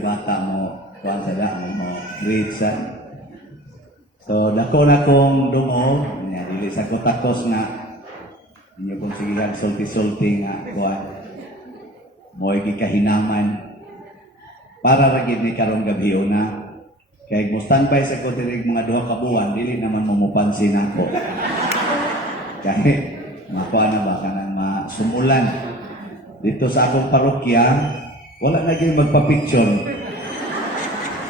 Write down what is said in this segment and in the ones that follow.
bata mo kuan sa daan mo grade sa. So dako na kong dumo nya dili sa ko takos nga inyo kung sigihan sulti-sulti nga kuan mo gikahinaman para ra gid ni karong gabi na kay mo standby sa ko diri mga duha ka buwan dili naman mamupansin ako. Kay makuha na ba kanang masumulan dito sa akong parokya wala na gyud magpa-picture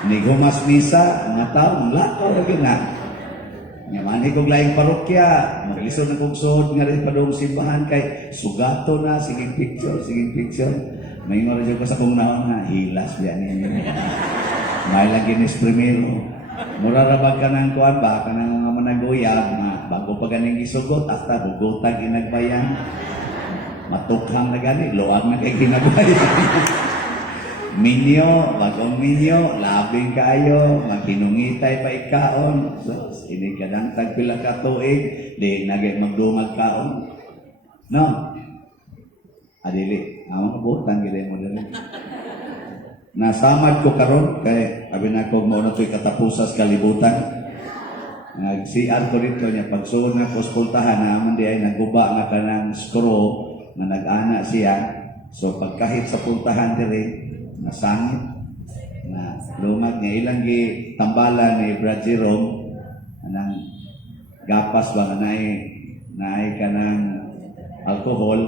ni gumas misa mga tao lakaw lagi na nga mani kog laing parokya maglisod na kog suod nga rin padung simbahan kay sugato na sige picture may ngora jud ko sa kong naon na hilas biya ni may lagi ni primero mura ra ba kanang kuan ba kanang mga managuyab bago pa ganing gisugot hasta hugutan inagbayan matukhang na gani luwag na kay ginagbayan minyo bagong minyo labing kayo maghinungitay pa ikaon so ini kadang tagpila ka tuig di nagay magdungag kaon no adili among butan gid mo dali nasamad ko karon kay abi na ko mao na toy katapusas kalibutan nag-CR ko dito niya pagsuon nga kuspultahan naman di ay naguba nga kanang screw nga nag-ana siya so pagkahit sa puntahan diri nasangit na lumag niya ilang gi tambalan ni Brad Jerome anang gapas ba naay kanang alcohol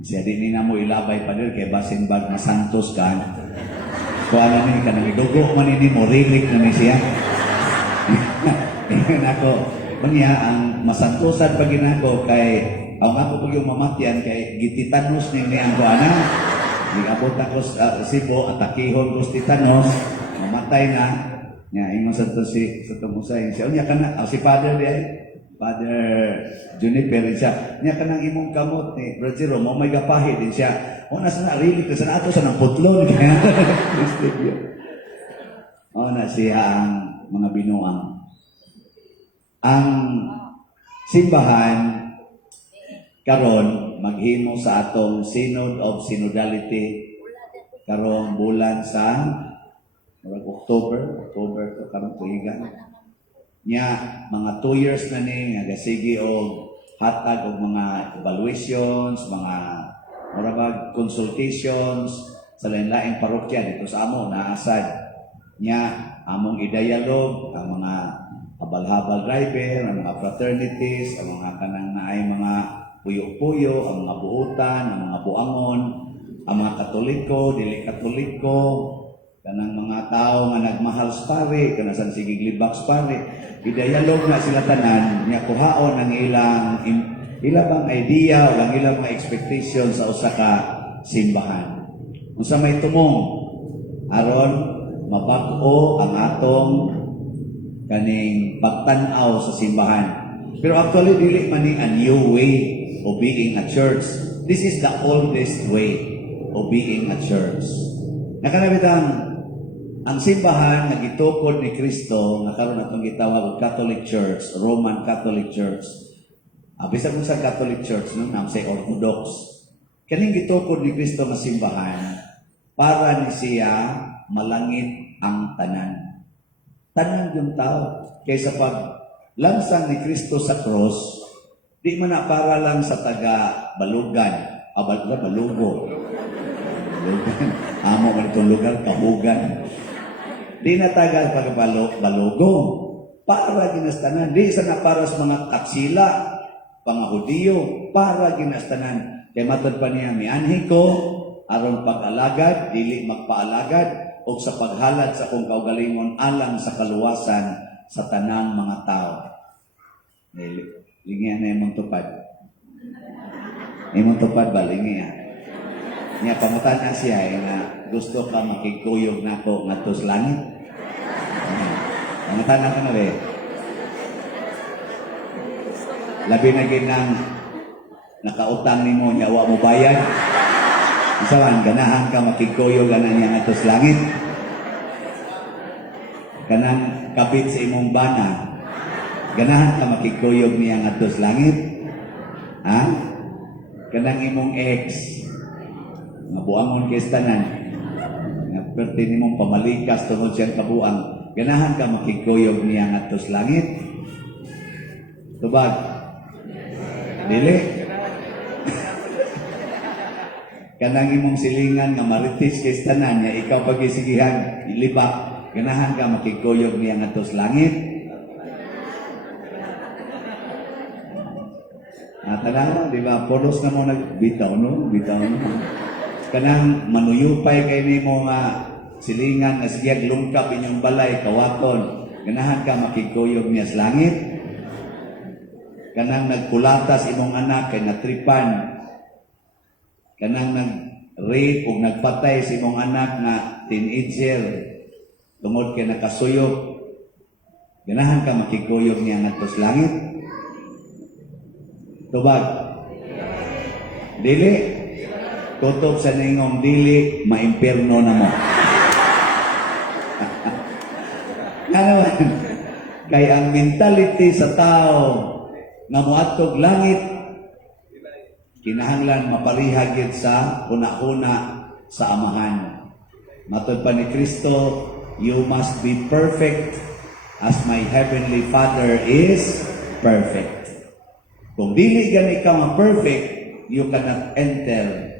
siya di ni na mo ilabay pa diri kay basin bag na santos kan so ano ni kanang idugo man ni mo rilik na ni siya ako mangya ang masantosan pag ginako kay ang ako pag yung mamatyan kay gititanos ni ang kuana gigabot ako sa Cebu atakihon ko titanos mamatay na nya ingon sa to si sa tumusay siya unya kana si father Father Juniper siya nya kanang imong kamot ni Brother mo may gapahi din siya o nasa na really kasi na ato sa nang putlon kaya o na siya ang mga binuang ang simbahan karon maghimo sa atong Synod of Synodality karong bulan sa October to karong tuigan nya mga 2 years na ni nga gasigi og hatag og mga evaluations mga murabag consultations sa lain-laing parokya dito sa amo naasad nya among i-dialogue ang mga habal-habal driver, ang mga fraternities, ang mga kanang naay mga puyo-puyo, ang mga buutan, ang mga buangon, ang mga katoliko, dili katoliko, kanang mga tao nga nagmahal sa pare, kanang san sigig libak sa pare, i-dialogue na sila tanan, niya kuhaon ang ilang idea o ang ilang mga expectation sa usa ka simbahan. Kung sa may tumong, aron mabag-o ang atong kaning pagtanaw sa simbahan. Pero actually, dili man ni a new way of being a church. This is the oldest way of being a church. Nakalabit ang simbahan na gitukod ni Kristo, na karon atong gitawag og Catholic Church, Roman Catholic Church. Bisag mo sa Catholic Church, no? Namsay Orthodox. Kaning gitukod ni Kristo na simbahan, para ni siya malangit ang tanan. Tanan yung tao. Kaysa pag lansang ni Kristo sa cross, di man na para lang sa taga Balugan. Balugo. Amo man itong lugar, Kabugan. Di na taga Balugo. Para ginastanan. Di isa na para sa mga kaksila, pangahudiyo, para ginastanan. Kaya matod pa niya, mianhi ko, aron pag-alagad, dili magpaalagad, o sa paghalad sa kong kaugalingon alang sa kaluwasan sa tanang mga tao. Lingihan na imong tupad. Imong tupad ba? Lingihan. Niya, pamutan na siya na gusto ka makikuyog na ko nga tos langit. Pamutan na ka na ba? Labi na ginang nakautang ni mo, niya, wa mo bayad. Isawan, ganahan ka makikuyog ganan niya nga tos langit. Kanang kapit sa imong bana, ganahan ka makikuyog niya nga tos langit. Ha? Kanang imong ex, mabuangon kay tanan. perti nimong pamalikas tungod siyang kabuang, ganahan ka makikuyog niya ngadto sa langit. Tubag. Dili. Kanang imong silingan nga maritis kay tanan niya, ikaw pagisigihan ilibak, ganahan ka makikuyog niya ngadto sa langit. Tanaw, di ba? Polos na mo nagbitaw, no? Bitaw, no? Kanang manuyupay kay nimo nga silingan nga siyag lungkap inyong balay, kawaton. Ganahan ka makikuyog niya sa langit. Kanang nagkulatas imong anak kay natripan. Kanang nag-rape o nagpatay sa imong anak nga teenager. Tungod kay nakasuyok. Ganahan ka makikuyog niya ngadto sa langit. Tubag. Dili. Tutob sa ningong dili, maimpirno na mo. Ano man? Kaya ang mentality sa tao nga muadtog langit, kinahanglan maparihagid sa una-una sa amahan. Matod pa ni Kristo, you must be perfect as my heavenly Father is perfect. Kung dili gani ka ma-perfect, you cannot enter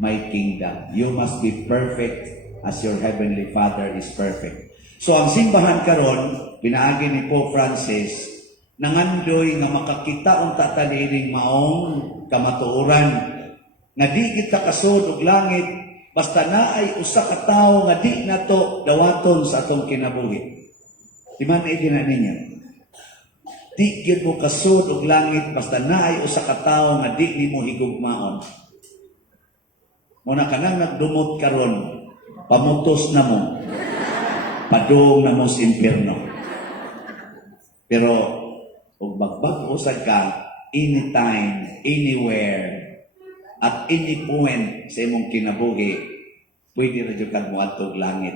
my kingdom. You must be perfect as your heavenly Father is perfect. So ang simbahan karon, pinaagi ni Pope Francis, nangandoy nga makakita unta ta niining maong kamatuoran nga di kita kasud og langit basta naay usa ka tawo nga di nato dawaton sa atong kinabuhi. Di man ay ninyo. Di gyud mo kasud og langit basta naay usa ka tawo nga di nimo higugmaon. Muna kanang nagdumot karon, pamutos na mo, padung na mo sa impyerno. Pero ug bagbag usad ka anytime, anywhere, at any point sa imong kinabuhi, pwede ra jud kag moadto og langit.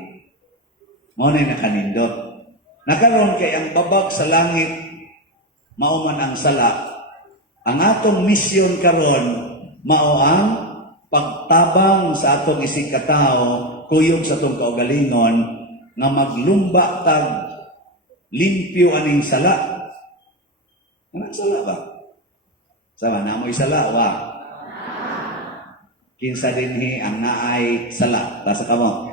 Mao na nakanindot. Nakaron kay ang babag sa langit mao man ang sala. Ang atong misyon karon mao ang pagtabang sa atong isig katao, kuyog sa atong kaugalingon nga maglumba tag limpyo aning sala. Anong sala ba? Sama na mo'y sala wa. Kinsa dinhi ang naay sala, tasa ka mo.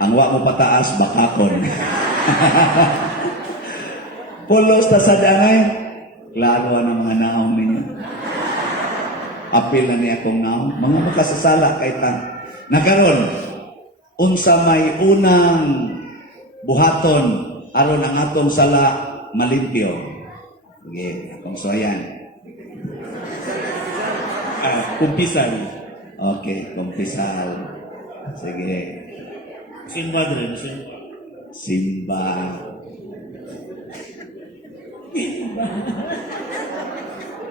Ang wa mo pataas bakakon. Pulos ta sa danay, klaro ang mga naong ninyo. Apil na niya akong naong. Mga makasasala kay ta. Nakaroon, unsa may unang buhaton, aron ang atong sala malimpyo. Okay, akong soyan. Kumpisal. Okay, kumpisal. Sige. Simba rin. Simba.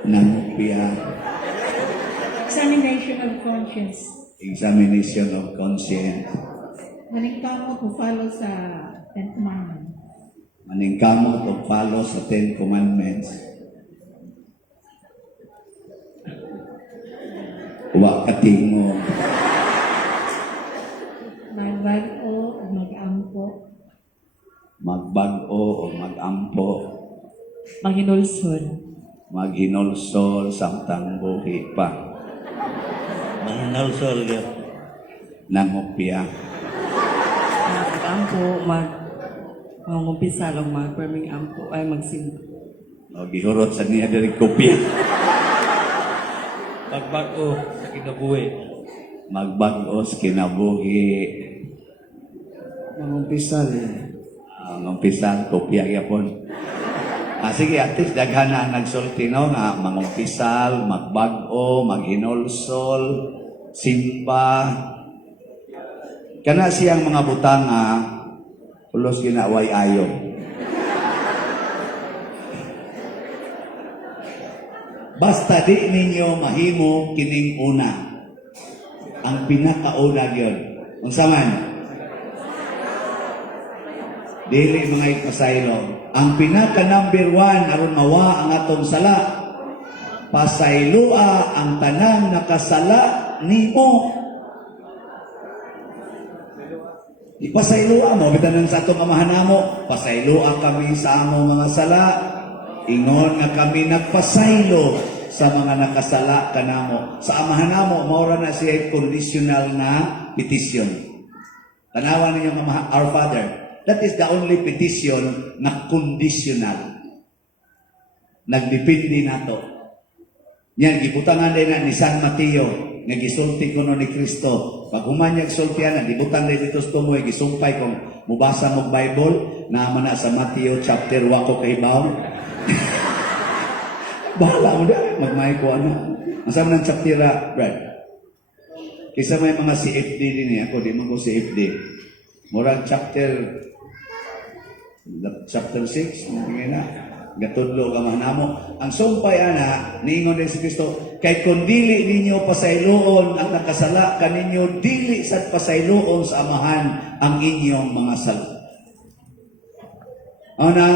Nangupia. Examination of conscience. Examination of conscience. Maningkamot mo follow sa Ten Commandments. Maningkamot o follow sa Ten Commandments. Wa katingo. Magbago o mag-ampo. Magbag-o o mag-ampo. Maghinulsod. Maghinulsol samtang buhi pa. Manginalsol ka. Nangupia. Mag-ampo, mag-umpisa lang mag-perming ampo, ay magsimba. O gihurot sa niya dari kopya. Pagbago sa kinabuhi. Magbag-o sa kinabuhi. Mag-umpisa lang. Ang umpisa, kopya yapon. Sige, at least daghan na nagsulti no, nga mangumpisal, magbag-o, maghinulsol, simba. Kana siyang mga butang nga ulos ginaway ayo. Basta di ninyo mahimo kining una. Ang pinakauna gyud. Unsa man? Dili mga ipasaylo. Ang pinaka number 1 aron mawa ang atong sala. Pasaylua ang tanang nakasala nimo. Ipasayloa mo, bitan sa atong amahan namo, pasayloa kami sa among mga sala. Ingon nga kami nagpasaylo sa mga nakasala kanamo. Sa amahan namo, maura na siya conditional na petition. Tanawan ninyo nga Our Father. That is the only petition na conditional. Nagdepende nato. Yan, gibutangan din na ni San Mateo, nga gisulti ko no ni Kristo. Pag humanyag sultihan na, gibutan din dito sa tumoy, gisumpay kung mubasa mo Bible, naman na sa Mateo chapter 1 ko kahibaw. Bahala mo dahil, magmay ko ano. Masama ng chapter, Brad. Kisa may mga CFD din eh. Ako, di mo ko CFD. Murag chapter 6, hindi na. Gatudlo ka manamo. Ang sumpay ana, niingon din si Kristo, kay kung dili ninyo pasayloon ang nakasala kaninyo, dili sa pasayloon sa amahan ang inyong mga sala. Ana,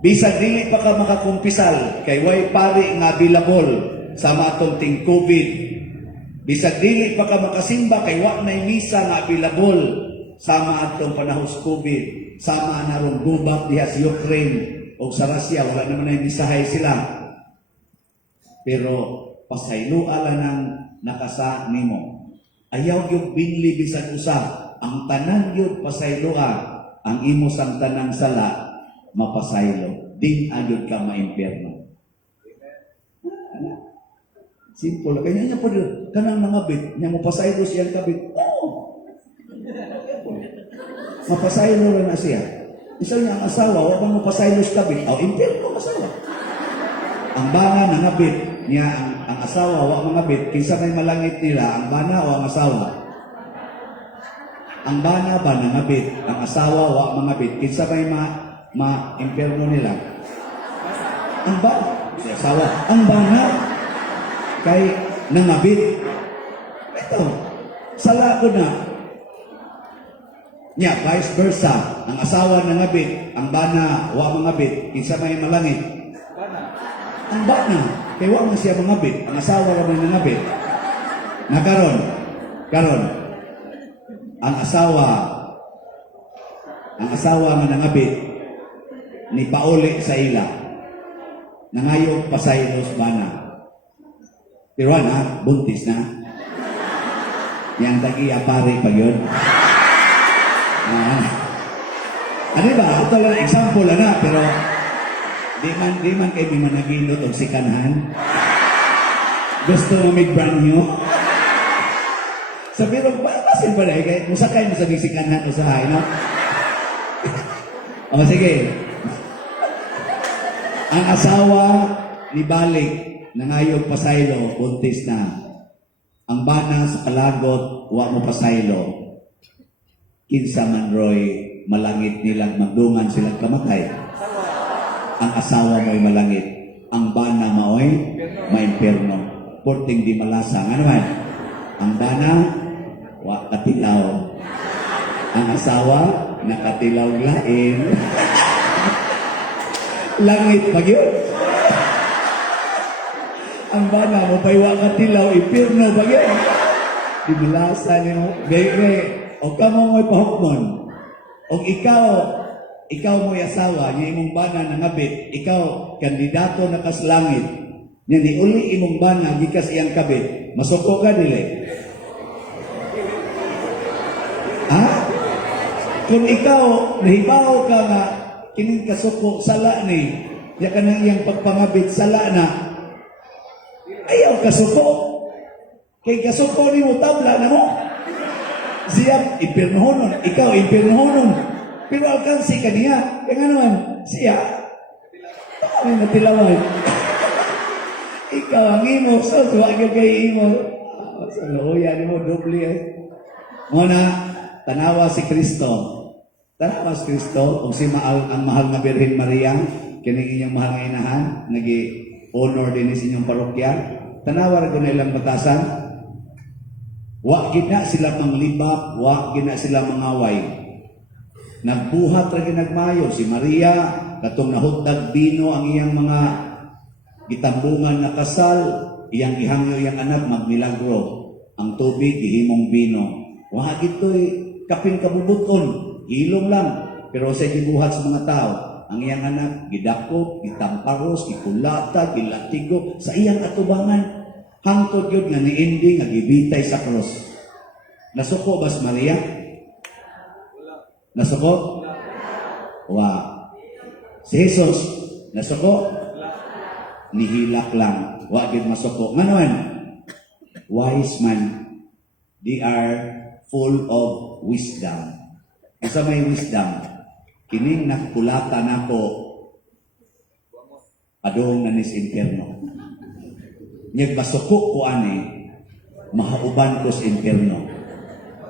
bisag dili pa ka makakumpisal, kay way pari nga available sa matong ting COVID. Bisag dili pa ka makasimba, kay wa na misa nga available sama atong panahos COVID. Sama na ron gubat diha sa Ukraine o sa Russia, wala naman na misahay sila. Pero pasayloa lang ng nakasa nimo. Ayaw yung binli bisag usa. Ang tanan yun pasayloa. Ang imo sang tanang sala mapasaylo. Din agad ka maimpyerno. Simple. Kanya niya po doon. Kanang nangabit. Niya mo pasaylo siyang kabit. Oo. Mapasaylo rin na siya. Isa niya ang asawa, wag bang mapasaylo sa kabit. O, impyerno asawa. Ang bana nangabit niya, ang asawa, wag mangabit. Kinsa may malangit nila, ang bana o ang asawa? Ang bana ba nangabit? Ang asawa, wag mangabit. Kinsa may ma-impyerno nila? Ang bana. Si asawa. Ang bana kay nangabit. Ito, sala ko na. Nya, vice versa. Ang asawa nangabit, ang bana wa mangabit. Kinsa may malangit? Ang bana. Kaya wa man siya mangabit. Ang asawa wa may nangabit. Nakaron. Karon. Ang asawa nga nangabit, ni pauli sa ila. Nangayog pasaylos bana. Pero na, buntis na. Yang tagi apari pag yun. Ano ba? Ito lang example na, pero di man kayo may managinot o sikanhan. Gusto mo may brand new? Sabi rin, pasin pala eh, musakay mo sa sikanhan o sa hay, no? O sige. Ang asawa ni Balik, nangayog pasaylo, buntis na. Ang bana sa kalagot, wa mo pasaylo. Kinsa man roy, malangit nilang magdungan silang kamatay. Ang asawa mo'y malangit. Ang bana mo'y maimpyerno. Porting di malasa. Ano man? Ang bana, wa katilaw. Ang asawa, nakatilaw lain. Langit pag yun. Ang bana mo pa'y wa katilaw, impyerno pag yun. Di malasa niyo. Gaya. O kamo mo'y pahukmon. O ikaw mo'y asawa, niya imong bana nangabit, ikaw, kandidato na kaslangit, niya ni uli imong bana, gikas iyang kabit, masuko ka dili. Ha? Kung ikaw, nahibaw ka nga, kining kasuko, sala ni, ya ka nang iyang pagpangabit, sala na, ayaw kasuko. Kay kasuko ni mo, tabla na mo. Siya, impirnohonon. Ikaw, impirnohonon. Pero alkansi ka niya. Kaya nga naman, siya, ay natilawan. Ikaw ang imo. So, wag yung kay imo. Sa looyan mo, doble eh. Muna, tanawa si Kristo. Tanawa si Kristo. Kung si ang mahal na Birhen Maria, kining inyong mahal na inahan, nag-honor din sa inyong parokya. Tanawa rin ko na ilang batasan. Wa gina sila manglibak, wa gina sila mangaway. Nagbuhat ra ginagmayo si Maria, katong nahutdag bino ang iyang mga gitambungan na kasal, iyang ihangyo iyang anak magmilagro. Ang tubig ihimong bino. Wa gitoy kapin kabubuton, hilom lang. Pero sa gibuhat sa mga tao, ang iyang anak, gidakop, gitamparos, gikulata, gilatigo, sa iyang atubangan. Hangtod yun nga niindi nga gibitay sa cross. Nasuko bas Maria? Nasuko? Wow. Si Jesus, nasuko? Nihilak lang. Wa gid masuko. Nganon, wise man, they are full of wisdom. Isa may wisdom, kining nagkulata nako adong nanis impierno. Nyag masuko ko ani, mahauban ko sa impierno.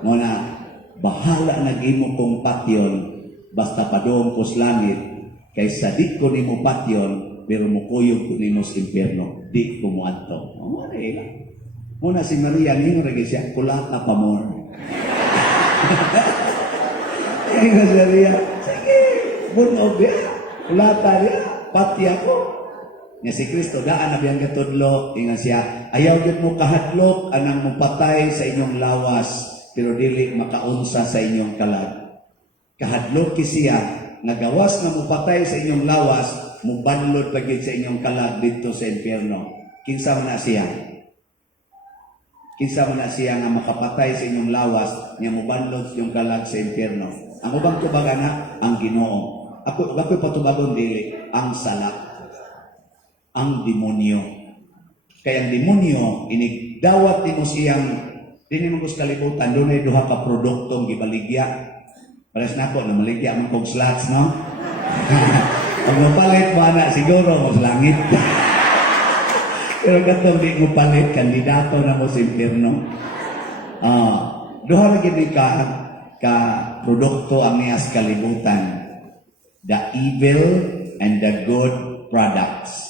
Muna, bahala nag-imo kong patyon, basta padong ko sa langit, kaysa di ko nimo patyon, pero mukuyog ko nimo sa impierno, di ko mo adto. Muna si Maria, ning ragi siya, kulata pa mo. Ay, Maria, sige, bunog ya, kulata ya, pati ako. Nga si Kristo, daan na biyang katudlo, inga siya, ayaw yun mo kahadlok, anang mo patay sa inyong lawas, pero dili makaunsa sa inyong kalag. Kahadlok siya, nagawas na mo patay sa inyong lawas, mo banlod pagid sa inyong kalag dito sa impyerno. Kinsa man na siya? Kinsa man na siya nga makapatay sa inyong lawas, nga mo banlod sa inyong kalag sa impyerno. Ang ubang tubagan na, ang Ginoo. Ako patubagon dili, ang sala. Ang demonyo. Kaya ang demonyo, inigdawat ni mo siyang, di mo gusto kalibutan, doon ay duha ka produktong gibaligya. Pares na po, namaligya man kong slots, no? Pag mapalit mo na, siguro, mas langit. Pero katong di mo palit, kandidato na mo sa impyerno. Duha na gini ka produkto ang niyas kalibutan. The evil and the good products.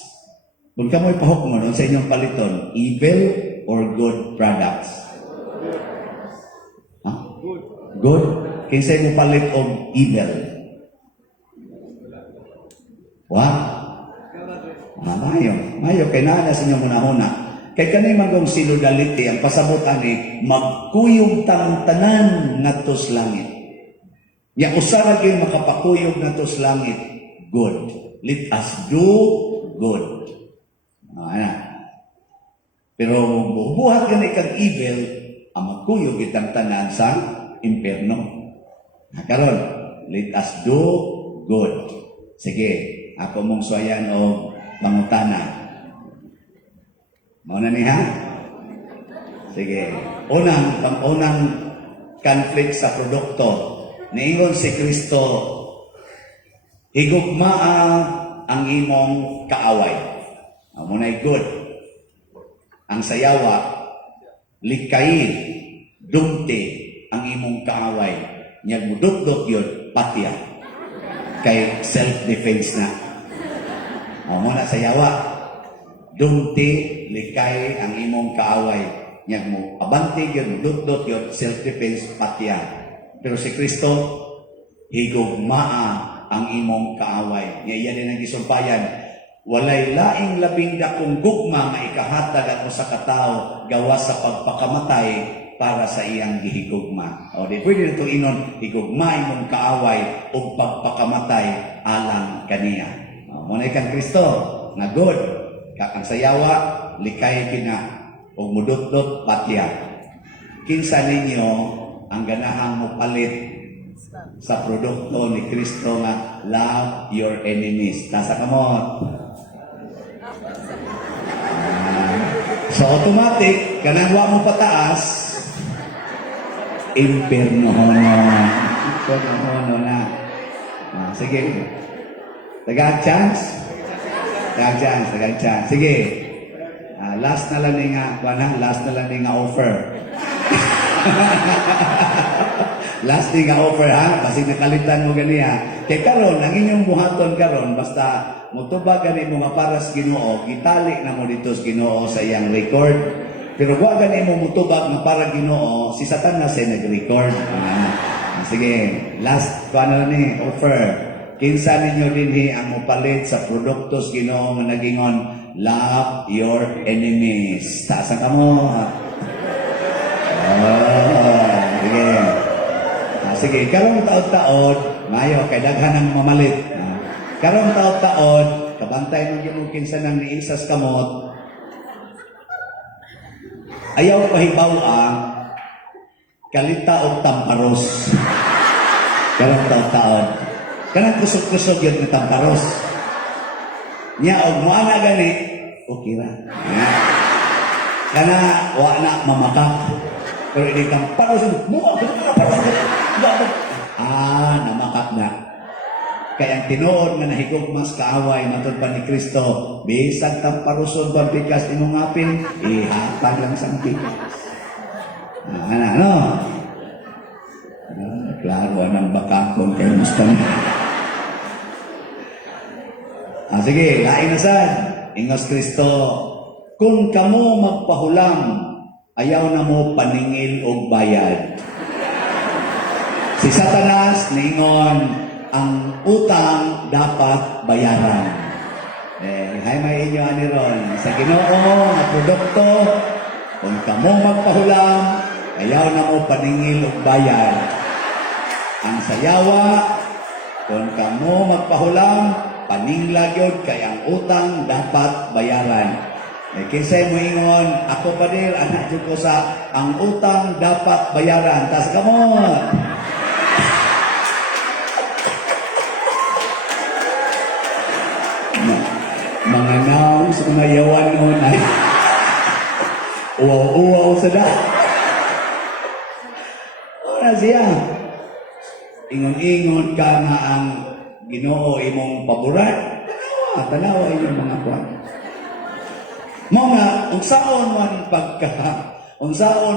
Kung kamoy pahok mo sa inyong paliton, evil or good products? Good? Kinsa mo palit og evil? Mayo kay naa sa inyong munahuna. Kay kanay magong sinodality ang pasabot ani magkuyog tang tanan ngadto sa langit. Ya usara gyud makapakuyog ngadto sa langit. Good. Let us do good. Pero buhat gani kag evil ang magkuyog itang tanan sa impierno. Karon, let us do good. Sige, ako mong suayan o pangutana. Mauna niya? Sige. Unang conflict sa produkto. Niingon si Kristo, higugmaa ang imong kaaway. Muna'y good. Ang sayawa, likay, dumte ang imong kaaway. Nyag mudot-dot yun, patya. Kay self-defense na. Muna sayawa, dumte, likay ang imong kaaway. Nyag mo, abante yun, mudot-dot yun, self-defense, patya. Pero si Kristo, higugmaa ang imong kaaway. Yan din ang gisumpayan. Walay laing labing dakong gugma nga ikahatag at mo sa katao gawas sa pagpakamatay para sa iyang gihigugma. O di pwede nito inon, higugma imong kaaway o pagpakamatay alang kaniya. Muna kang Kristo, na good, kakang sayawa, likay kina, o mudot-dot patya. Kinsa ninyo ang ganahang mo palit sa produkto ni Kristo nga love your enemies. Tasa ka mo. So automatic, kanang wa mo pataas, impierno na. Sige. Tagang chance. Sige. Last na lang ni nga offer. Last thing nga offer ha, kasi nakalitan mo ganiya. Kay karon, ang inyong buhaton karon, basta mutubag gani mo nga para sa Ginoo, gitali na mo dito sa Ginoo sa iyang record. Pero wa gani mo mutubag nga para Ginoo, si Satanas ay nag-record. Sige, last paano ni offer. Kinsa ninyo dinhi ang mopalit sa produktos Ginoo nga nagingon, love your enemies. Taasa ka mo. Sige. sige, karong taon-taon, ngayo, kay daghan ang mamalit. Karong taon-taon, kabantay mo yung kinsa nang niisas kamot, ayaw pahibaw kalita o tamparos. Karong taon-taon. Kanang kusog-kusog yun ng tamparos. Nya, og mo ana gani, okay ra. Kana, wa na mamakak. Pero hindi tamparos, namakak na. Kaya ang tinuod nga nahigugmas kaaway matod pa ni Kristo, bisag tamparuson ba bigas imong apil, ihatag lang sa bigas. Ano? Klaro anang bakakon kayo musta na. Sige, lain na sad. Ingos Kristo, kung kamo magpahulam, ayaw na mo paningil og bayad. Si Satanas ningon, ang utang dapat bayaran. Hay may inyo ani ron. Sa Ginoo nga produkto, kung kamo magpahulam, ayaw na mo paningil og bayad. Ang sayawa, kung kamo magpahulam, paningla gyud kay ang utang dapat bayaran. Kinsay mo ingon, ako pa din, anak jud ko sa ang utang dapat bayaran. Tas kamot. Mga naong sa mga yawan noon ay uwaw-uwaw sa da. Wala siya. Ingon-ingon ka nga ang Ginoo imong paboran. Tanawa inyong mga kwan. Mga, unsaon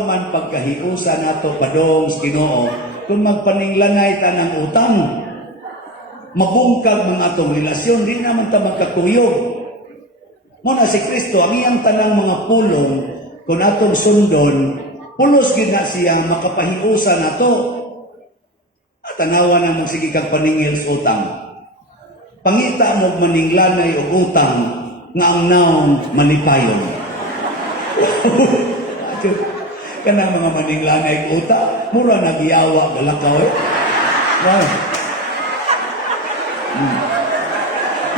man pagkahiusa nato padong sa Ginoo, kung magpaninglangay ta ng utang, mabungkag mga atong relasyon, di naman ta magkakuyog. Muna si Kristo, ang iyang tanang mga pulong, kung atong sundon, pulos gid na siya makapahiusa nato. At tanawa na magsige kang paningil sa utang. Pangita mo maninglanay o utang nga ang naong malipayon. Kana mga maninglanay o utang, mura nagiyawa galakaw.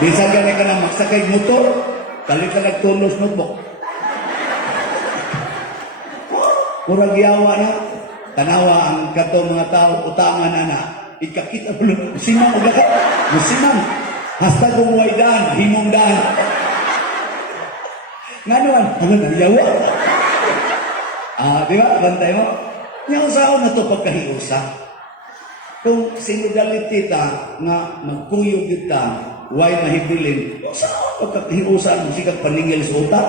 Bisa ka na magsakay motor, kalit ka nagtulos notebook. Murag yawa na, tanawa ang kato mga tao, utangan na, ikakita ulo, simang ugat, simang, hasta gumuway daan, himong daan. Nga naman, ano na, yawa? Di ba, bantay mo? Yung sao na ito pagkahiusa. Kung sinodality ta nga magkuyog kita, why mahibilin, sao pagkahiusa mo siya paningil sa utak?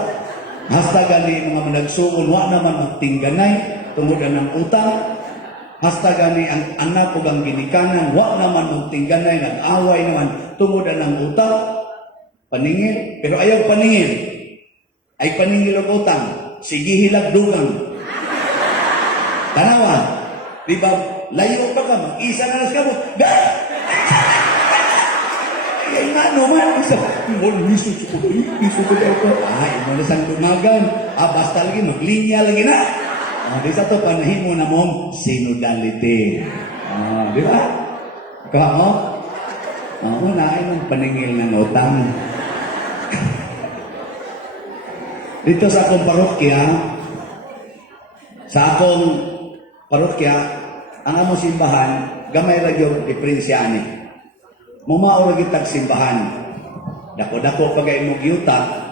Hasta gani mga managsuon, wa naman magtingganay, tungod ng utang. Hasta gani ang anak o ang ginikanan, wa naman magtingganay, nag-away naman, tungod ng utang. Paningil, pero ayaw paningil. Ay paningil o utang, sige hilag dugang. Tanawa, di ba, layo pa ka, mag-isa na nas ka mo, ay nga naman, isa, miso ko ko, imo na sang dumagan, basta lagi, maglinya lagi na. Di sa to, panahin mo na mong synodality. Di ba? Ikaw mo? Ako na ay ng paningil ng utang. Dito sa akong parokya, ang among simbahan, gamay ra gyud diferensyani. Mumao ra gyud tag simbahan. Dako-dako pagay mo giyuta.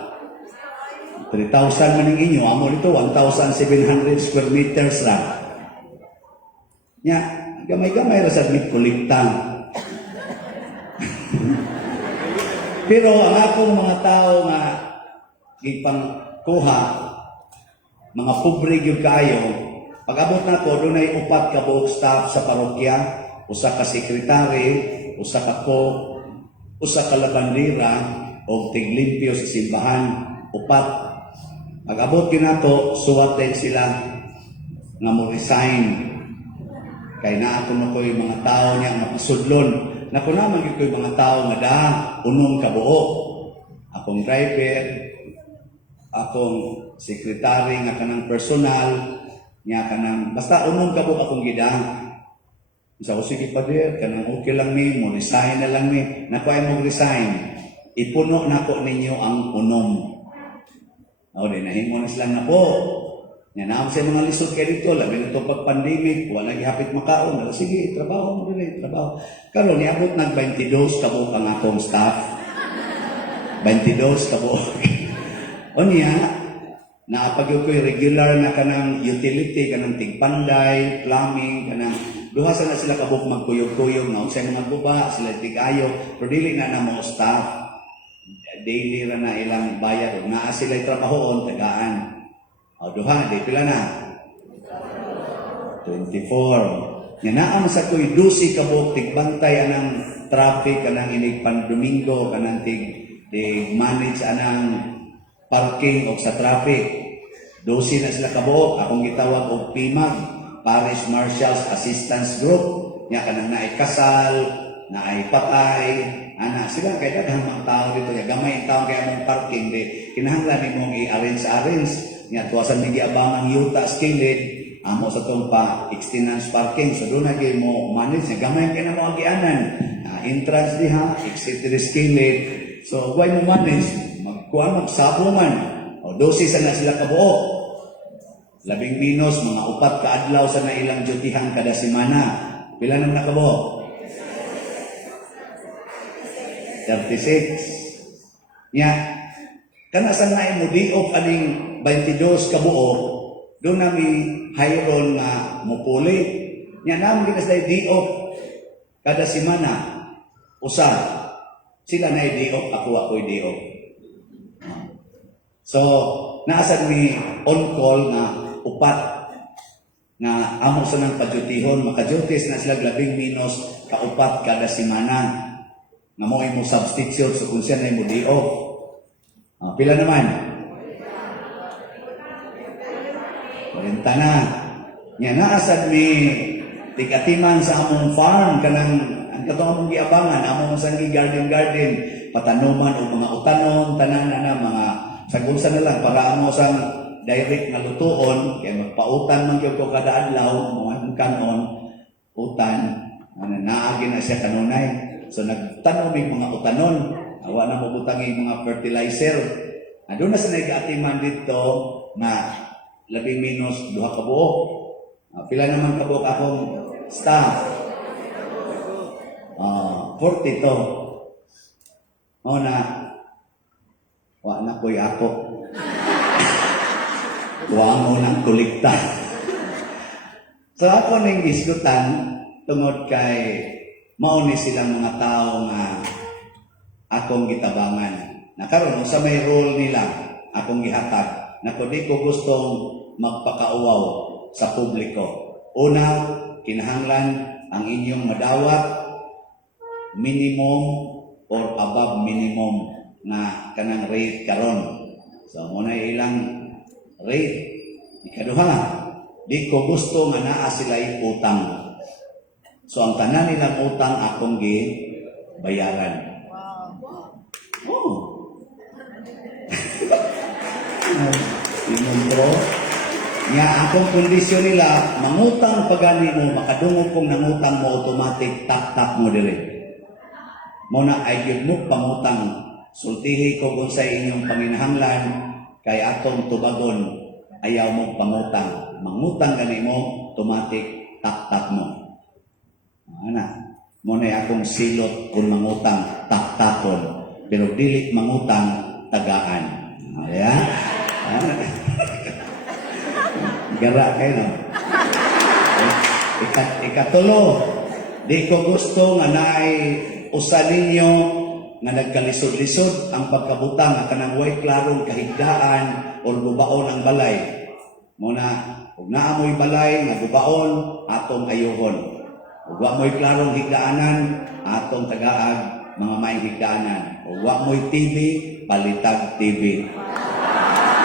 3,000 man inyo, amo dito 1,700 square meters ra. Nya, gamay-gamay ra sa kolekta. Pero ang akong mga tao nga gipangkuha, mga pobre gyud kaayo, pag-abot na ko, doon ay 4 ka buok staff sa parokya, usa ka sekretary, usa ka cook, usa ka labandera, o tiglimpyo sa simbahan, 4. Pag-abot kinato, suwat din sila nga mo resign. Kaya na ako na ko yung mga tao niya nga pasudlon. Naku naman yung mga tao nga da, unong kabuok. Akong driver, akong sekretary nga kanang personal, niya kanang, basta unong kabuk akong gida. Sa ko, sige pader, kanang okay lang ni mo, resign na lang ni. Naku ay mo resign. Ipuno na ko ninyo ang unom. O, di nahimo na silang na po. Yan na sa mga lisod kayo dito, labi na ito pag pandemic, wala gihapit makaon. Pero sige, trabaho mo rin, trabaho. Karon niabot ng 22 kabuok ang akong staff. 22 kabuok. O niya, naapagyo ko regular na kanang utility, kanang tigpanday, plumbing, kanang duhasa na sila kabuok magkuyog-kuyog, na unsay mga guba, sila tigayo, pero dili na mo staff. Daily ra na ilang bayad, naa sila trabahoon, tagaan. O duha, di pila na? 24. Yanaan sa kuy 12 kabuok, tigbantay anang traffic, kanang inig pan-Domingo, kanang tig-manage anang parking o sa traffic. 12 na sila kabuok, akong gitawag og PIMAG, Parish Marshals Assistance Group. Nya kanang naay kasal, naay patay, ana sila kay daghang mga tao dito, ya gamay ang tao kay among parking di kinahanglan nimong i-arrange nya tuwasan mi giabang ang yuta skilled amo sa tong pa extenance parking so doon na gyud mo manage nya gamay kay na mo agianan entrance diha exit skilled so why mo manage magkuan magsabo man o 12 sa na sila kabuok. Labing minus, mga 4 ka adlaw sa na ilang dutihan kada semana. Pila nang nakabuok? 36. Nya, kana sa na mo diok aning 22 kabuok, doon nami hayron nga mupuli. Nya namin ginas day diok kada semana. Usa, sila na diok, ako diok. So, naasad mi on call na upat na amo sa nang padyutihon, makadyutis na sila labing minus kaupat kada semana na mo imo substitute so kung siya na imo di off. Pila naman? 40 na. Nya naasad mi tigatiman sa among farm kanang ang katong among giabangan among sang garden patanuman o mga utanon tanan na mga sagunsa na lang para amo sang direct nga lutuon kay magpautan man gyud ko kada adlaw mga kanon utan naagi na siya kanunay so nagtanom mig mga utanon awa na mabutangi mga fertilizer aduna sa nagatiman dito na labing minus 2 ka buok pila naman ka buok akong staff 42 na wa na ko'y ako wa mo nang kulikta. So ako ning isgutan tungod kay mao ni silang mga tao nga akong gitabangan. Nakaroon sa may role nila akong gihatag na kung di ko gustong magpakauaw sa publiko. Una, kinahanglan ang inyong madawat minimum or above minimum na kanang rate karon. So muna ilang rate. Ikaduha, di ko gusto nga naa sila'y utang. So ang tanan nilang utang akong bayaran. Oh. Bro. Nga akong kondisyon nila, mangutang pagani mo, makadungog kong nangutang mo, automatic tap-tap mo dire. Muna ay yun mo pangutang. Sultihi ko kung sa inyong panginahanglan, kay atong tubagon, ayaw mo pangutang. Mangutang gani mo, automatic tap-tap mo. Ana, muna akong silot kung mangutang, tap-tapon. Pero dili mangutang, tagaan. Ayan? Gara kayo, no? Ikatulo, di ko gusto nga naay usa ninyo nga nagkalisod-lisod ang pagkabutang at kanang way klarong kahigdaan o gubaon ang balay. Muna, kung naamoy balay nga gubaon, atong ayuhon. Kung wa mo'y klarong higdaanan, atong tagaag mga may higdaanan. Kung wa mo'y TV, palitag TV.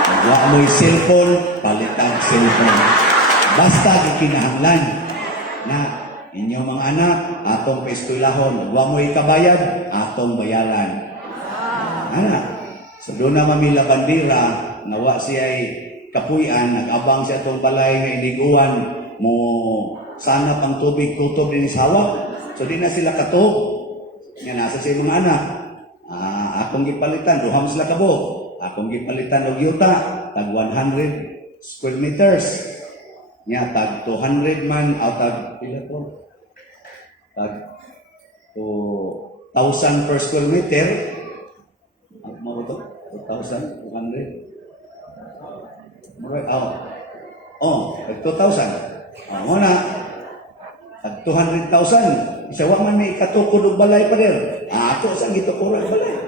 Kung wa mo'y cellphone, palitag cellphone. Basta gikinahanglan na inyong mga anak, atong paeskwelahon. Wa mo'y kabayad, atong bayaran. Anak, so doon na mamila bandira, nawa siya'y kapuyan, nag-abang siya itong balay nga iniguan mo sana pang tubig kutob din sa hawak. So di na sila katog. Nga nasa sa mga anak. Akong gipalitan, duham sila kabo. Akong gipalitan og yuta, tag 100 square meters. Nya tag 200 man o tag pila to? Tag 2,000 per square meter. Ang mo to? 2,200. Tag 2,000. Muna, tag 200,000. Isa wa man may katukod og balay pa der. Ako sang gitukod og balay.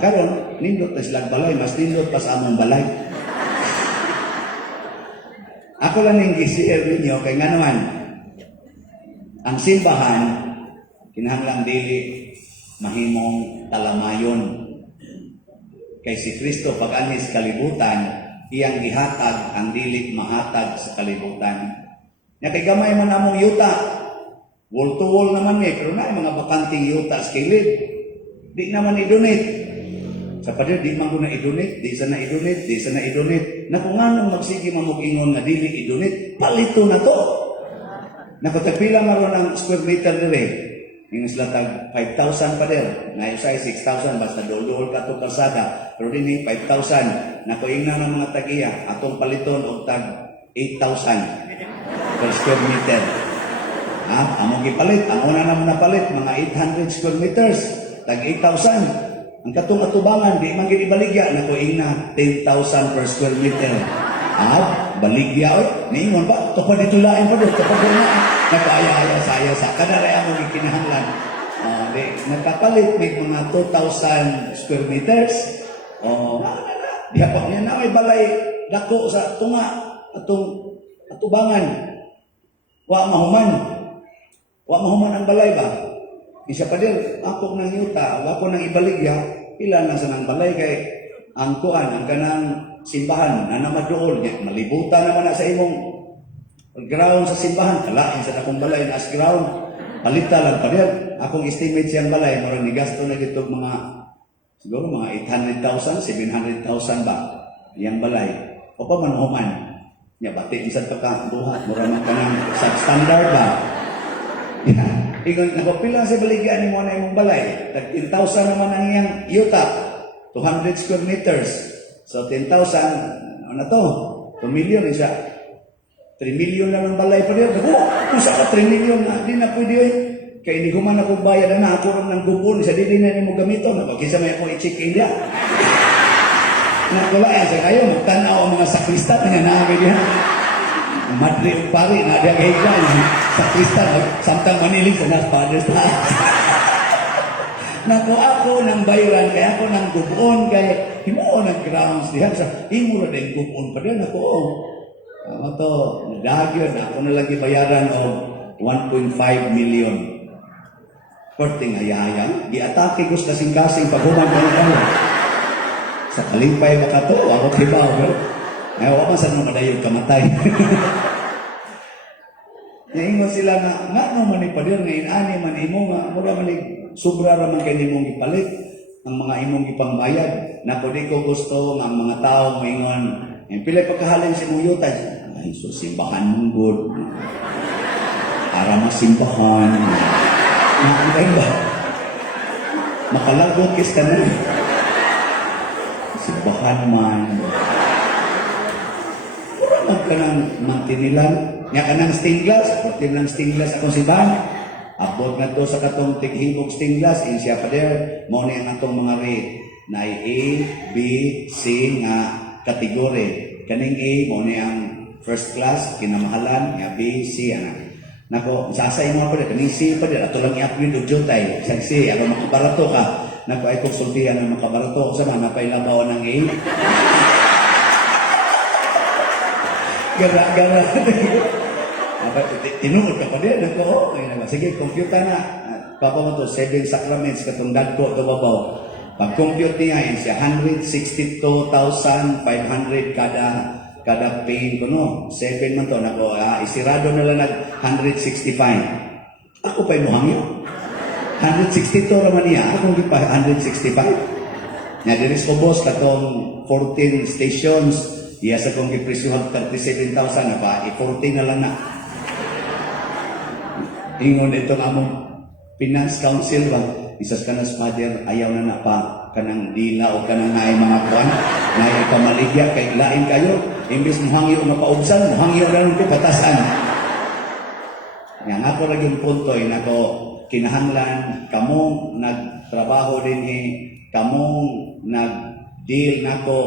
Karon nindot na silang balay, mas nindot pa sa among balay. Ako lang yung i-share ninyo, kaya nga naman, ang simbahan, kinahanglang dili mahimong talamayon. Kay si Kristo, pag anis kalibutan, iyang gihatag ang dili mahatag sa kalibutan. Nga kay gamay man among yuta, wall to wall naman pero na mga bakanting yuta sa kilid. Di naman i-donate. Sa pader, di man ko na i-donate, di sana i-donate, di sana i-donate. Na kung anong magsige mamugingon na dili i-donate, palito na to. Nakatagpila nga ron ang square meter dire. Yung sila tag 5,000 pa der. Na usay 6,000, basta dool-dool ka to kalsada. Pero din 5,000. Nakuing na ng mga tagiya, atong paliton o tag 8,000 per square meter. Among gipalit, amo na naman napalit, mga 800 square meters, tag 8,000. Ang katong atubangan, di man gini baligya, nakuing na 10,000 per square meter. Baligya, ningon ba? Ito pa dito lain pa doon, ito pa doon na. Nagkaya-aya sa kanaray among ikinahanglan. Nagkapalit, may mga 2,000 square meters. Diya pa niya na may balay, dako sa tunga, atong atubangan. Wa mahuman ang balay ba? Isa pa din, ako ng yuta, ako ng ibaligya, pila na sa nang balay kay ang kuan, ang kanang simbahan, na namadool, malibutan naman na sa imong ground sa simbahan, kalain sa akong balay na as ground, palita lang pa din. Akong estimate siyang balay, marang nigasto na dito siguro mga 800,000, 700,000 ba, iyang balay. O pa manuhuman, niya bati, isang pagkabuhat, marang kanang substandard ba. Ingon napapila sa baligyan ni mo na imong balay. Tag 10,000 naman ang iyang yuta. 200 square meters. So 10,000, ano na to? 2 million isa. 3 million na ng balay pa rin. Kung sa ka 3 million na, di na pwede eh. Kaya hindi ko man ako bayad na ako rin ng gubon. Isa di na mo gamito. Napagkisa may ako i-check-in niya. Nakulayan sa kayo. Magtanaw ang mga sakristan na namin niya. Madri ang pari na dia gahigan sa Kristan samtang manilig sa nas Father's House. Nako ako ng bayran kaya ako ng gubon kaya himuon ang grounds diha sa imo ra din gubon pa din ako. To nadagyon ako na lang gibayaran og 1.5 million. Korting hayayang giatake ko sa kasing-kasing paghuman ko sa kalimpay makato ako tibaw ay, wala man saan mo madayog kamatay. Naingon sila na, nga naman ni Padir, nga inani man imo nga, mura man sobra raman kayo ni mong ipalit, ang mga imong ipangbayad. Na kung di ko gusto, nga mga tao maingon, pilay pagkahalin si mong yuta, ay, so simbahan mong good. Para masimbahan. Nakakay ba? Makalagot kis ka na. Simbahan man. Kanang mantinilan nga kanang stained glass, portin lang stained glass akong simbahan. Abot na to sa katong tighibog stained glass, in siya pa der, mo ni ang atong mga rate na A, B, C nga kategori. Kaning A mo ni ang first class kinamahalan, nga B, C ana. Nako sasay mo pa der, kaning C pa der, ato lang i-upgrade og jutay. Sa C ako makabarato ka. Nako ay konsultihan ng makabarato sa mga napailabaw ng A. Gara-gara. Tinuod ka pa din. Sige, compute na. Papa mo to, 7 sacraments katong dadko ito babaw. Pag-compute niya, yun siya, 162,500 kada pain ko, no? 7 man to. Nako, isirado na lang 165. Ako pa'y muhangyo. 162 raman niya. Ako hindi pa 165. Nga, diris ko boss, katong 14 stations. Iya sa kong gipresyuhan 37,000 na pa, 14 na lang na. Ingon ito nga mong finance council ba? Isas ka na father, ayaw na pa kanang dila o kanang naay mga kuwan, naay pamaligya, kay lain kayo, imbis mo hangyo nga paubsan, hangyo na rin patasan. Nga nga ko yung punto, nako, kinahanglan, kamong nagtrabaho din kamong nag-deal nako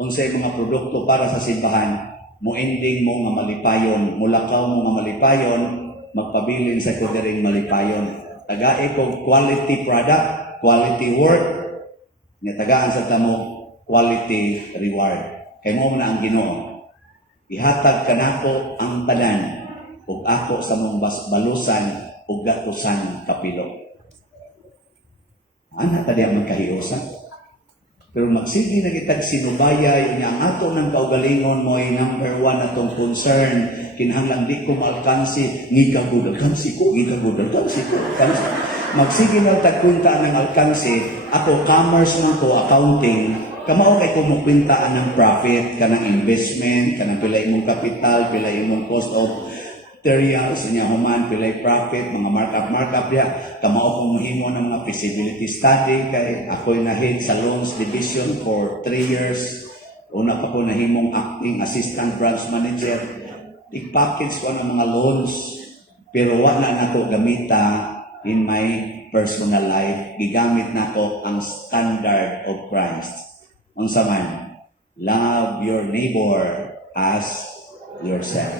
unsay mga produkto para sa simbahan, mo ending mo nga malipayon, mulakaw mo nga malipayon, magpabilin sa kudiring malipayon. Tagae ko quality product, quality work, nga tagaan sa tamo quality reward. Kay mo na ang Ginoo. Ihatag kanako ang tanan ug ako sa mong balusan ug gatusan kapilo. Ana ta diya magkahiusan. Pero magsige na kitag sinubayay nga ang ato ng kaugalingon mo ay number 1 atong concern. Kinahanglan di ko maalkansi, ngikagud alkansi ko. Magsige na tagkunta ng alkansi, ako commerce man ko, accounting, kamao kay kumukwintaan ng profit, kanang investment, kanang pilay mong capital, pilay mong cost of materials, niya human, pilay profit, mga markup diya. Kamao kong mahimo ng mga feasibility study, kay ako'y na-head sa loans division for 3 years. Una pa ko nahimong acting assistant branch manager. I-package ko ng mga loans, pero wala na ko gamita in my personal life. Gigamit na ko ang standard of Christ. Ang saman, love your neighbor as yourself.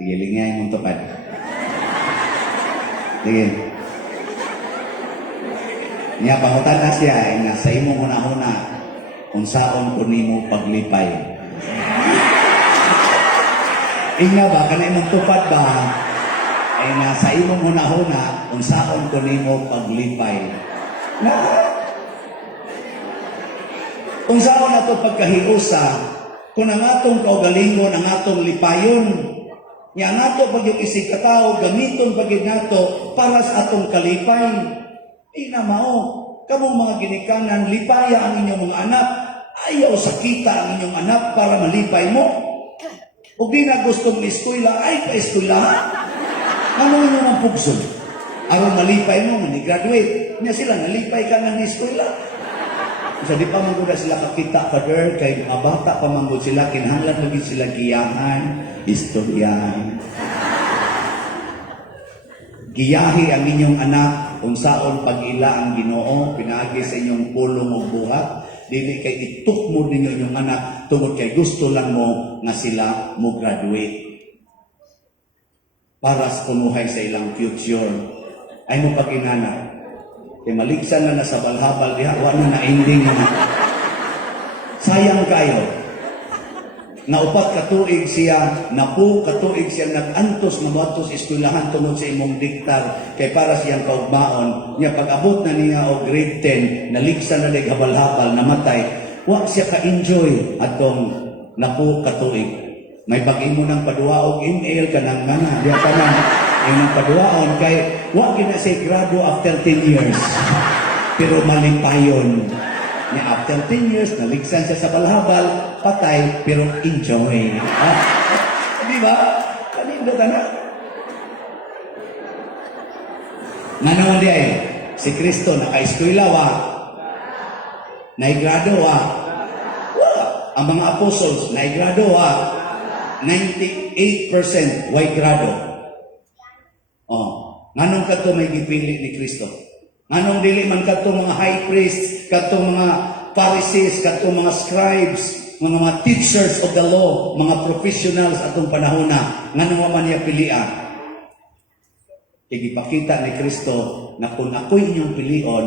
Sige, lingay mong tupad. Sige. Niya, pangutan na siya, ay nasa imong huna-huna, kung saan ko nimo paglipay. Inga ba, kanay mong tupad ba, ay nasa imong huna-huna, kung saan ko nimo paglipay. Na, kung saan na ito pagkahiusa, kung ang atong kaugalingon, ang atong lipayon, nga nato pag yung isig katao, gamiton pag nato para sa atong kalipay. Di na mao. Kamong mga ginikanan, lipaya ang inyong mga anak. Ayaw sakita ang inyong anak para malipay mo. O di na gustong eskwela, ay pa-eskwela ha? Ano inyong ang pugson? Aron malipay mo, mani-graduate. Nga sila, nalipay ka nga ni eskwela. Sa di pa mangguda sila kakita ka girl, kay mga bata pa manggod sila, kinahanglan lagi sila giyahan, istoryahan. Giyahi ang inyong anak, unsaon pag-ila ang Ginoo, pinaagi sa inyong pulong o buhat, dili kay ituk mo din inyong anak, tungod kay gusto lang mo nga sila mo graduate. Para sa kumuhay sa ilang future. Ay mo pag-inana. Kaya maligsan na sa balhabal diha, wala na ending na. Sayang kayo. Naupat katuig siya, napu katuig siya nag-antos mabatos eskwelahan tungod sa imong diktar kay para siyang kaugmaon. Niya pag-abot na niya o grade 10, naligsan na lig habal-habal, namatay. Wa siya ka-enjoy atong napu katuig. May pag-imo ng paduaog email ka ng nga, diya ka na. Yung paduaon kay wag na siya grado after 10 years. Pero malipayon. Niya after 10 years, naligsan siya sa balhabal, patay, pero enjoy. Di ba? Kanino ka na? Nga naman di ay, si Kristo naka-eskwela wa. Naigrado wa. Wala. Ang mga apostles, naigrado wa. 98% way grado. Nganong kadto may gipili ni Kristo? Nganong dili man kadto mga high priests, kadto mga Pharisees, kadto mga scribes, mga teachers of the law, mga professionals atong panahon na, nganong man niya pilia? Tigipakita ni Kristo na kung ako'y inyong pilion,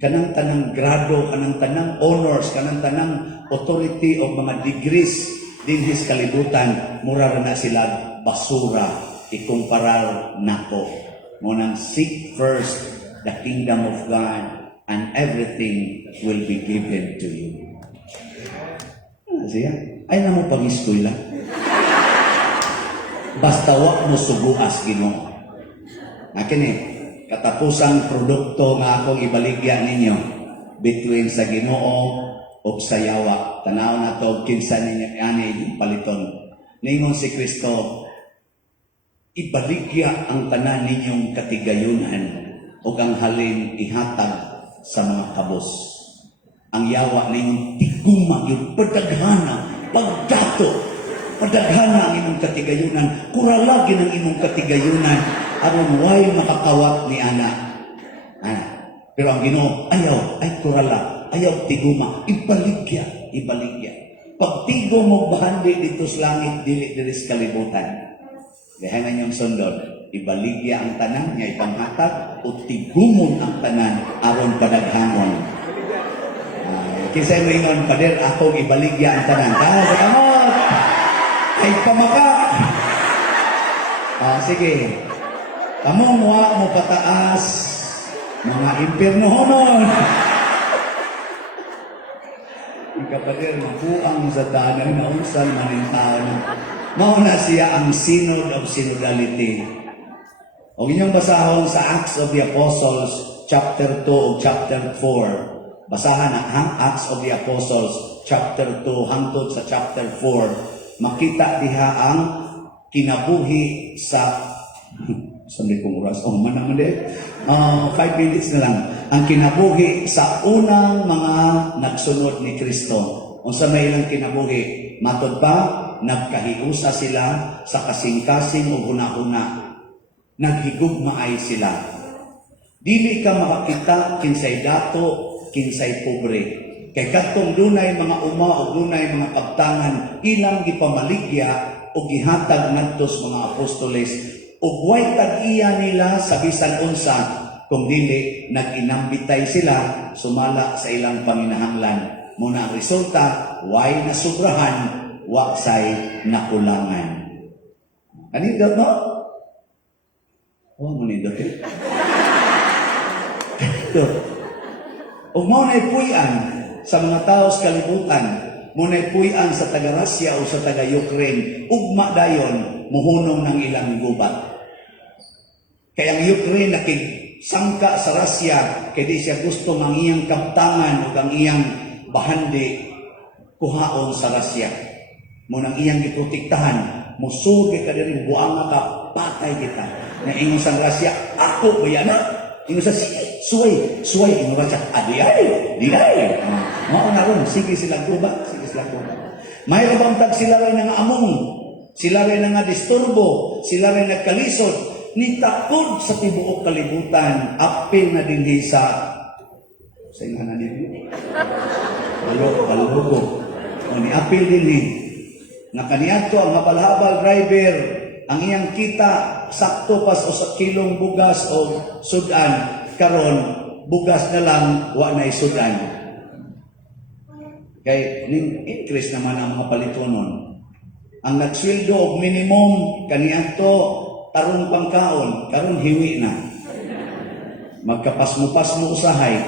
kanang tanang grado, kanang tanang honors, kanang tanang authority o mga degrees din his kalibutan, mura na sila basura, ikumparal nako. Munang seek first the kingdom of God and everything will be given to you. Siya, ay na mo pag-eskwela. Basta wak mo subuas Ginoo. Akin katapusang produkto nga akong ibaligya ninyo between sa Ginoo o sa yawa. Tanaw na to, kinsa ninyo, ani paliton. Ningon si Kristo, ibaligya ang tanan ninyong katigayunan o ang halin ihatag sa mga kabos. Ang yawa ninyong tiguma, yung padaghana, pagdato, padaghana ang imong katigayunan, kuralagi ng imong katigayunan, aron way makakawat ni ana. Pero ang Ginoo, ayaw, ay kurala, ayaw tiguma, ibaligya. Pagtigo mo bahandi dito sa langit, dili diri sa kalibutan. Dahanan yung sundod, ibaligya ang tanan, nga ipanghatag, o tigumon ang tanan, aron padaghamon. Kisay mo ingon, pader, akong ibaligya ang tanan. Sa kamot! Ay pamaka! Sige. Kamong wa mo pataas, mga impirno homon. Ikapader, mabuang sa tanan na usan manintaw. Mauna siya ang Synod of Synodality. O inyong basahon sa Acts of the Apostles, chapter 2 o chapter 4. Basahan ang Acts of the Apostles, chapter 2 hangtod sa chapter 4. Makita diha ang kinabuhi sa sabi kong oras. Manang 5 minutes na lang. Ang kinabuhi sa unang mga nagsunod ni Kristo. Unsa may ilang kinabuhi? Matod pa, nagkahiusa sila sa kasing-kasing o huna-huna. Naghigugmaay sila. Dili ka makakita kinsay dato, kinsay pobre. Kay katong dunay mga uma o dunay mga kabtangan, ilang gipamaligya o gihatag ngadto sa mga apostoles. Ug way tag-iya nila sa bisan unsa, kung dili nag-inambitay sila sumala sa ilang panginahanglan. Muna ang resulta, way nasubrahan, waksay nakulangan. Kanindot no? Manindot eh. Ug mao nay puy-an sa mga tao sa kalibutan, mao nay puy-an sa taga-Russia o sa taga-Ukraine, ugma dayon muhunong ng ilang gubat. Kaya ang Ukraine nakigsangka sa Russia, kaya di siya gusto ng iyang kaptangan o ang iyang bahandi kuhaon sa Russia. Munang iyang giprotektahan, musugi ka rin, buang ka, patay kita. Na ingon sa Russia, ako ba yan? Ingon sa suway, ingon Russia, diay. Mao na ron, sige sila gubat. May rabantag sila rin nga among, sila rin nga disturbo, sila rin nagkalisod, nitakod sa tibuok kalibutan, apil na din sa ingana din. Balugo. Ni apil din nakaniadto ang habal-habal driver, ang iyang kita sakto pas o sa kilong bugas o sudan, karon bugas na lang wa na sudan. Kay ning increase naman ang mga palitonon. Ang nagsweldo og minimum kaniadto tarong pangkaon, karon hiwi na. Magkapasmo-pasmo usahay.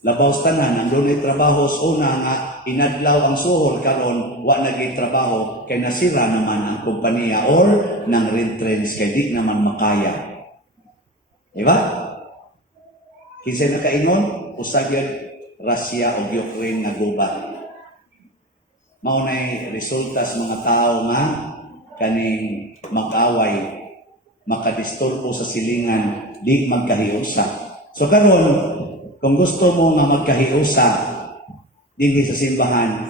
Labaw tanan, andun trabaho sa una nga inadlaw ang suhol, karon wa naging trabaho kay nasira naman ang kompanya or nang retrench kay di naman makaya. Diba? Kinsay nakainon, usag yun Russia o Ukraine nga gubat. Mao nay resulta sa mga tao nga kaning mag-away, makadisturbo sa silingan, di magkahiusa. So karon, kung gusto mo nga magkahiusa dinhi sa simbahan,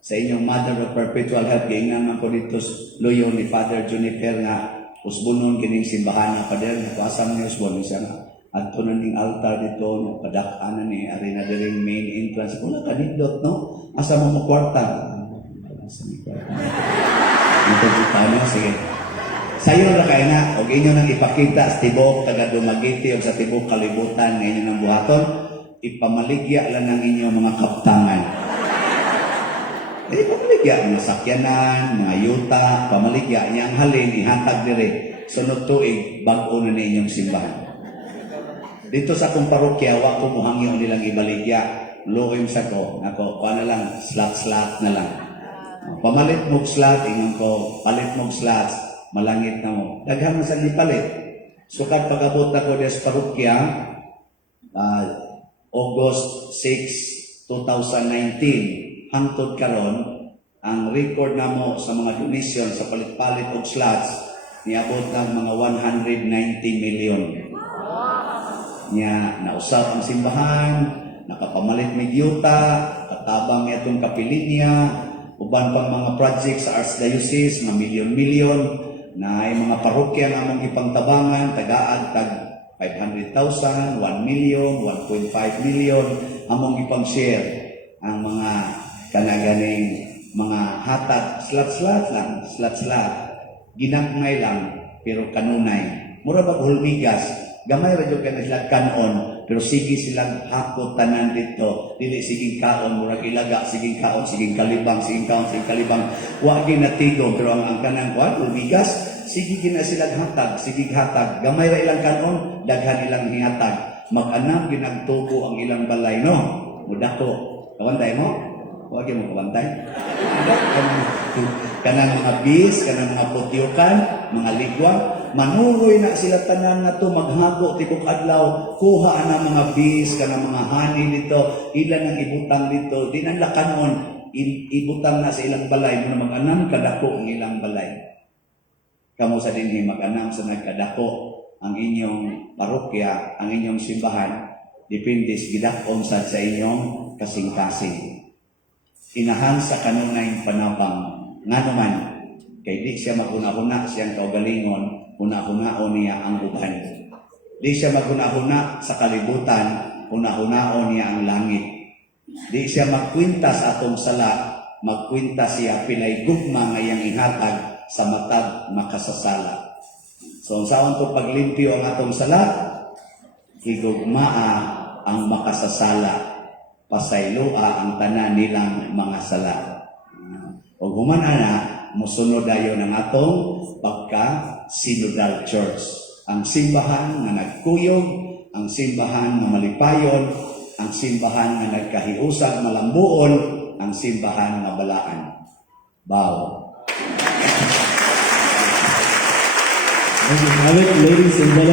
sa inyong Mother of Perpetual Help, giingnan ko dito loyo ni Father Juniper nga usbonon kining simbahan nga Father, kuasam ni usbon siya nga adto na ning altar dito, padakanan ni arena diring main entrance. Wala ka nindot, no? Asa mo kwarta? Ito kita mo, sige. Sayo na kayo na, o inyo nang ipakita sa tibok, taga Dumaguete o sa tibok kalibutan na inyo ng buhaton, ipamaligya lang ng inyo mga kaptangan. Pamaligya, mga sakyanan, mga yuta, pamaligya, niyang halin, ihatag dire, sunod tuig, bago na inyong simbahan. Dito sa akong parokya, wa ko muhangyo nilang ibaligya, luoy sa ko, nako, na lang, slot na lang. Pamalit mo slot, ingon ko, palit mo slot, malangit na mo. Daghan sa ni palit. Sukat pagabot na ko des parokya, August 6, 2019, hangtod karon ang record na mo sa mga donation sa palit-palit og slots niabot ng mga 190 million. Nya nausap ang simbahan, nakapamalit may yuta, katabang niya itong kapilit niya, uban pang mga projects sa Archdiocese na milyon-milyon, na ay mga parokya na among ipangtabangan, tagaag tag 500,000, 1 million, 1.5 million, among ipang-share ang mga kanaganing mga hatag, slat-slat lang, slat-slat, ginagmay lang, pero kanunay. Mura ba hulmigas, gamay radyo ka na sila kanon, pero sige silang hakot tanan dito, dili siging kaon, mura ilaga, siging kaon, siging kalibang, siging kaon, siging kalibang, huwag natigong, pero ang kanang kuwan, hulmigas, sige gina silang hatag, sige hatag, gamay ra ilang kanon, daghan ilang hihatag, mag-anam ginagtubo ang ilang balay, no? Mudako, kawantay mo? Huwag mo kawantay. Kanang mga bis, kanang mga putyukan, mga ligwang, manuroy na sila tanan na to, maghago, tikok adlaw, kuha na mga bis, kanang mga hani dito, ilan ang ibutang dito, di nang lakanon, ibutang na sa ilang balay, muna mag-anam kadako ang ilang balay. Kamu sa dinhi mag-anam sa nagkadako ang inyong parokya, ang inyong simbahan, depende gidakon sa inyong kasing-kasing. Inahan sa kanunay panapang nga naman, kay di siya maguna-huna siyang kaugalingon, huna-hunaon niya ang uban. Di siya maguna-huna sa kalibutan, huna-hunaon niya ang langit. Di siya magkwinta sa atong sala, magkwinta siya pilay gugma ngayang ihatag sa matag makasasala. So, saan to paglimpyo ang atong sala? Higugmaa ang makasasala. Pasaylua ang tanan nilang mga sala. O human ana, musunod dayon ang atong pagka-synodal church. Ang simbahan na nagkuyog, ang simbahan na malipayon, ang simbahan na nagkahiusag malambuon, ang simbahan na balaan. Bow. Ladies and gentlemen.